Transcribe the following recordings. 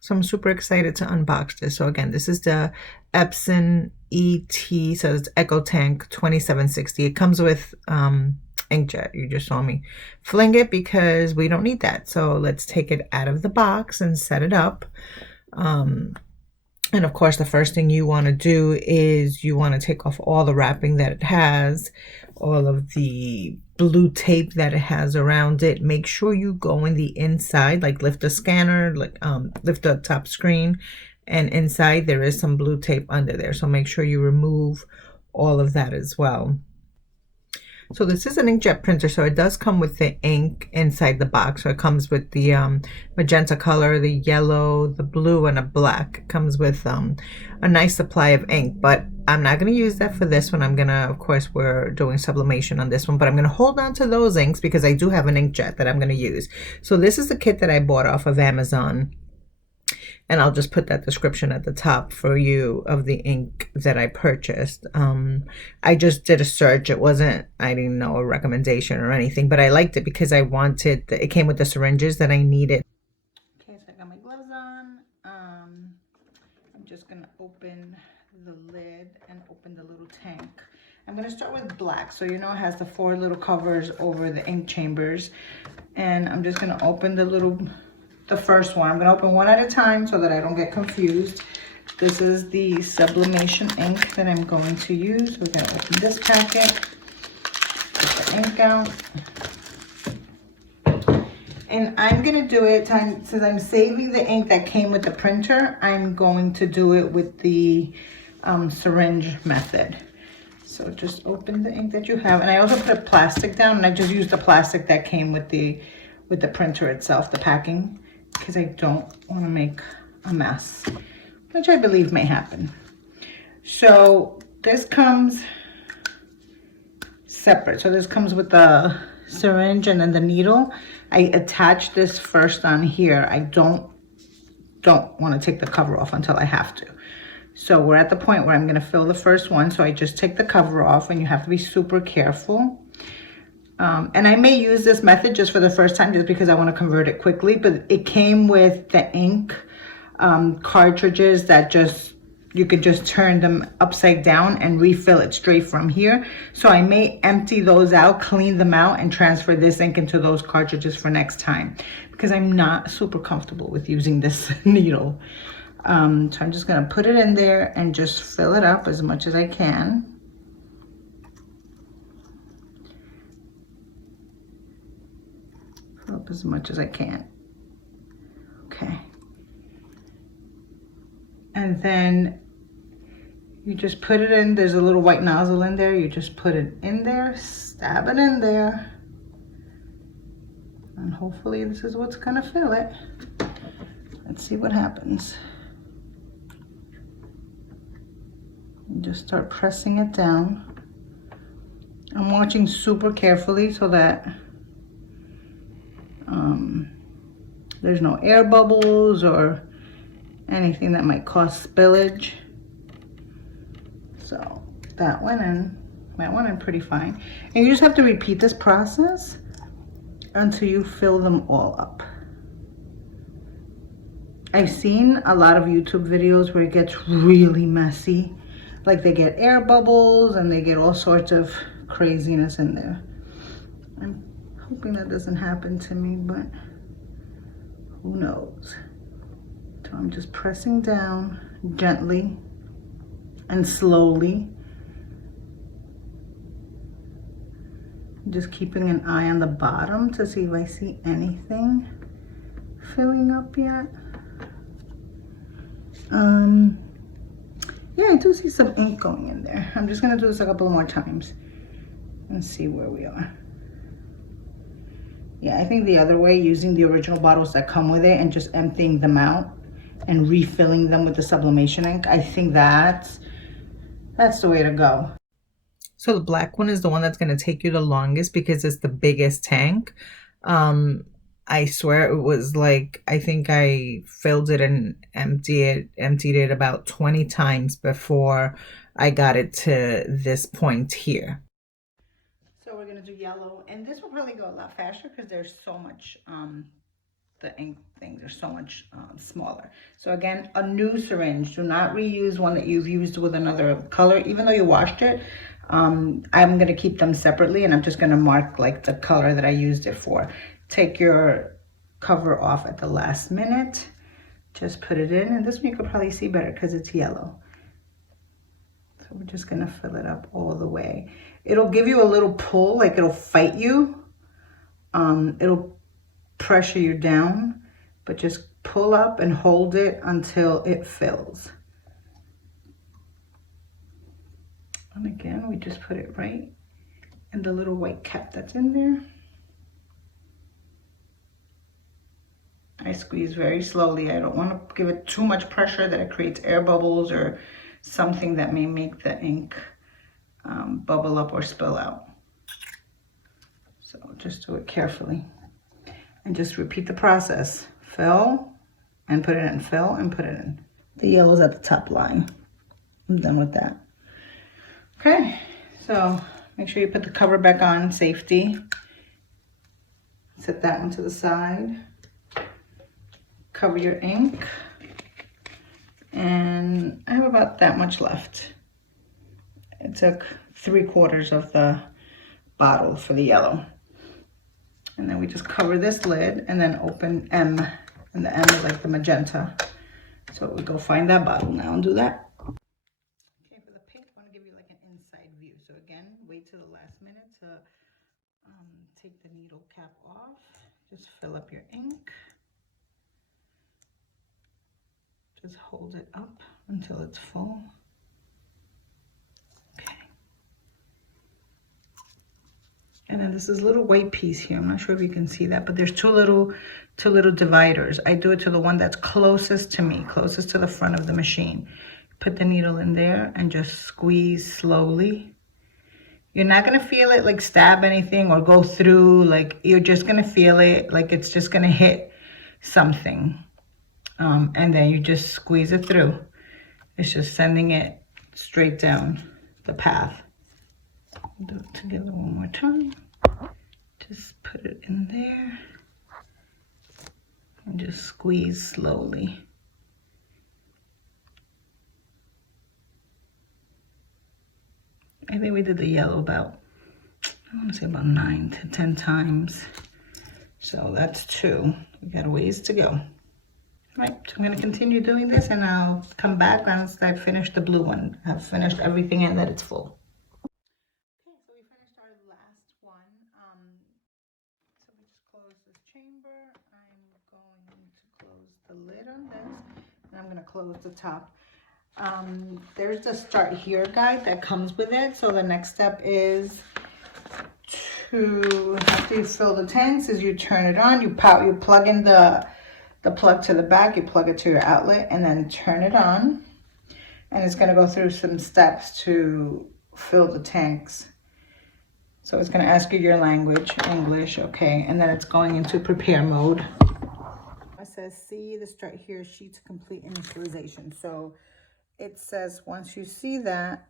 So I'm super excited to unbox this. So again, this is the Epson ET, so it's Echo Tank 2760. It comes with inkjet. You just saw me fling it because we don't need that. So let's take it out of the box and set it up. And of course, the first thing you want to do is you want to take off all the wrapping that it has, all of the blue tape that it has around it. Make sure you go in the inside, like lift the scanner, like lift the top screen, and inside there is some blue tape under there. So make sure you remove all of that as well. So this is an inkjet printer, so it does come with the ink inside the box. So it comes with the magenta color, the yellow, the blue, and a black. It comes with a nice supply of ink, but I'm not going to use that for this one. I'm going to, of course, we're doing sublimation on this one, but I'm going to hold on to those inks because I do have an inkjet that I'm going to use. So this is the kit that I bought off of Amazon. And I'll just put that description at the top for you of the ink that I purchased. I just did a search. It wasn't, I didn't know a recommendation or anything, but I liked it because I wanted, it came with the syringes that I needed. Okay, so I got my gloves on. I'm just gonna open the lid and open the little tank. I'm gonna start with black. So you know it has the 4 little covers over the ink chambers. And I'm just gonna open the first one. I'm going to open one at a time so that I don't get confused. This is the sublimation ink that I'm going to use. We're going to open this packet, get the ink out. And I'm going to do it, since I'm saving the ink that came with the printer, I'm going to do it with the syringe method. So just open the ink that you have. And I also put plastic down, and I just used the plastic that came with the printer itself, the packing, because I don't want to make a mess, which I believe may happen. So this comes separate. So this comes with the syringe and then the needle. I attach this first on here. I don't want to take the cover off until I have to. So we're at the point where I'm going to fill the first one. So I just take the cover off, and you have to be super careful. And I may use this method just for the first time just because I want to convert it quickly, but it came with the ink cartridges that you could just turn them upside down and refill it straight from here. So I may empty those out, clean them out, and transfer this ink into those cartridges for next time because I'm not super comfortable with using this needle. So I'm just going to put it in there and just fill it up as much as I can. Up as much as I can. Okay. And then you just put it in. There's a little white nozzle in there. You just put it in there, stab it in there, and hopefully this is what's gonna fill it. Let's see what happens. And just start pressing it down. I'm watching super carefully so that there's no air bubbles or anything that might cause spillage. So that went in pretty fine. And you just have to repeat this process until you fill them all up. I've seen a lot of YouTube videos where it gets really messy. Like they get air bubbles and they get all sorts of craziness in there. I'm hoping that doesn't happen to me, but who knows? So I'm just pressing down gently and slowly. Just keeping an eye on the bottom to see if I see anything filling up yet. Yeah, I do see some ink going in there. I'm just gonna do this a couple more times and see where we are. Yeah, I think the other way, using the original bottles that come with it and just emptying them out and refilling them with the sublimation ink, I think that's the way to go. So the black one is the one that's going to take you the longest because it's the biggest tank. I swear it was like, I think I filled it and emptied it about 20 times before I got it to this point here. So we're gonna do yellow, and this will probably go a lot faster because there's so much the ink things are so much smaller. So again, a new syringe. Do not reuse one that you've used with another color, even though you washed it. I'm going to keep them separately, and I'm just going to mark like the color that I used it for. Take your cover off at the last minute. Just put it in, and this one you could probably see better because it's yellow. So we're just going to fill it up all the way. It'll give you a little pull, like it'll fight you. It'll pressure you down, but just pull up and hold it until it fills. And again, we just put it right in the little white cap that's in there. I squeeze very slowly. I don't want to give it too much pressure that it creates air bubbles or something that may make the ink bubble up or spill out. So just do it carefully. And just repeat the process. Fill and put it in, fill and put it in. The yellow's at the top line. I'm done with that. Okay, so make sure you put the cover back on, safety. Set that one to the side. Cover your ink. And I have about that much left. It took 3/4 of the bottle for the yellow. And then we just cover this lid and then open M. And the M is like the magenta. So we go find that bottle now and do that. Okay, for the pink, I want to give you like an inside view. So again, wait till the last minute to take the needle cap off. Just fill up your ink. Just hold it up until it's full. And then this is a little white piece here. I'm not sure if you can see that, but there's two little dividers. I do it to the one that's closest to me, closest to the front of the machine. Put the needle in there and just squeeze slowly. You're not gonna feel it like stab anything or go through, like you're just gonna feel it like it's just gonna hit something. And then you just squeeze it through. It's just sending it straight down the path. Do it together one more time. Just put it in there and just squeeze slowly. I think we did the yellow about, I want to say about 9 to 10 times. So that's 2. We got a ways to go. Right, so I'm going to continue doing this and I'll come back once I finish the blue one. I've finished everything and that it's full. The lid on this, and I'm going to close the top. There's the start here guide that comes with it. So the next step is to, after you fill the tanks, is you turn it on, you plug in the plug to the back, you plug it to your outlet, and then turn it on. And it's going to go through some steps to fill the tanks. So it's going to ask you your language, English, okay, and then it's going into prepare mode. It says, see the start here sheet to complete initialization. So it says once you see that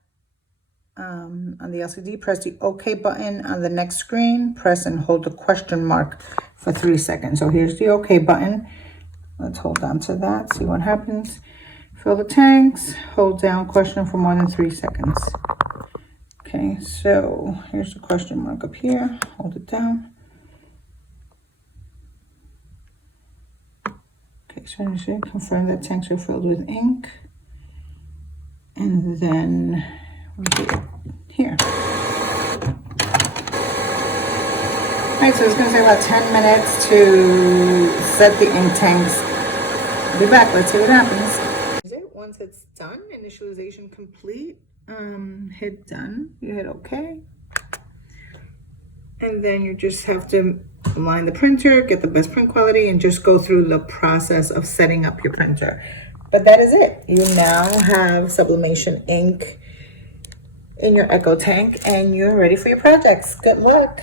on the LCD, press the OK button on the next screen, press and hold the question mark for 3 seconds. So here's the OK button. Let's hold on to that, see what happens. Fill the tanks, hold down question for more than 3 seconds. Okay, so here's the question mark up here, hold it down. Okay, so I'm just going to confirm that tanks are filled with ink. And then we hit here. All right, so it's going to take about 10 minutes to set the ink tanks. I'll be back, let's see what happens. Once it's done, initialization complete, hit done, you hit OK. And then you just have to align the printer, get the best print quality, and just go through the process of setting up your printer. But that is it. You now have sublimation ink in your Echo tank and you're ready for your projects. Good luck.